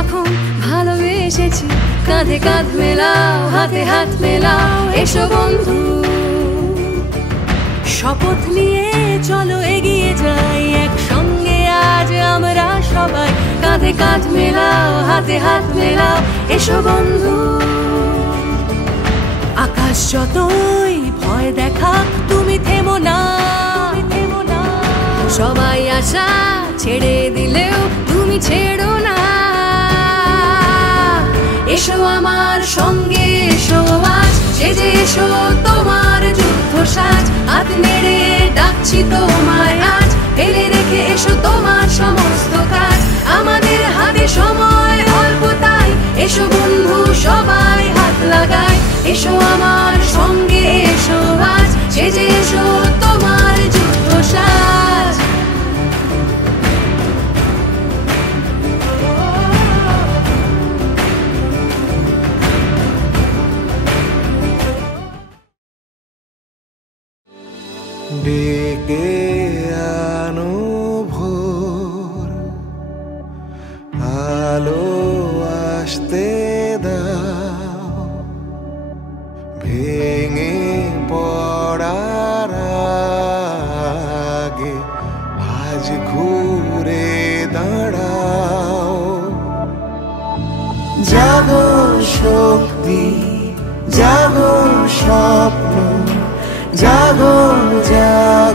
যখন ভালোবেসেছি, কাঁধে কাঁধ মেলাও, হাতে হাত মেলাও, এসো বন্ধু। শপথ নিয়ে চলো এগিয়ে যাই একসঙ্গে আজ আমরা সবাই, কাঁধে কাঁধ মেলাও, হাতে হাত মেলাও, এসো বন্ধু। আকাশ যতই ভয় দেখাক তুমি থেমো না, সবাই আশা ছেড়ে দিলেও তুমি ছেড়ো না। এসো আমার সঙ্গে এসো আজ, সেজে এসো তোমার যুদ্ধ সাজ, হাত নেড়ে ডাকছি তোমায় আজ, ফেলে রেখে এসো তোমার সমস্ত কাজ, আমাদের হাতে সময় অল্প তাই, এসো বন্ধু সবাই হাত লাগাই। এসো আমার সঙ্গে এসো আজ, সেজে এসো তোমার যুদ্ধ সাজ। ডেকে আনো ভোর, আলো আসতে দাও, ভেঙে পড়ার আগে আজ ঘুরে দাঁড়াও। জাগো শক্তি, জাগো স্বপ্ন, জাগো জাগো।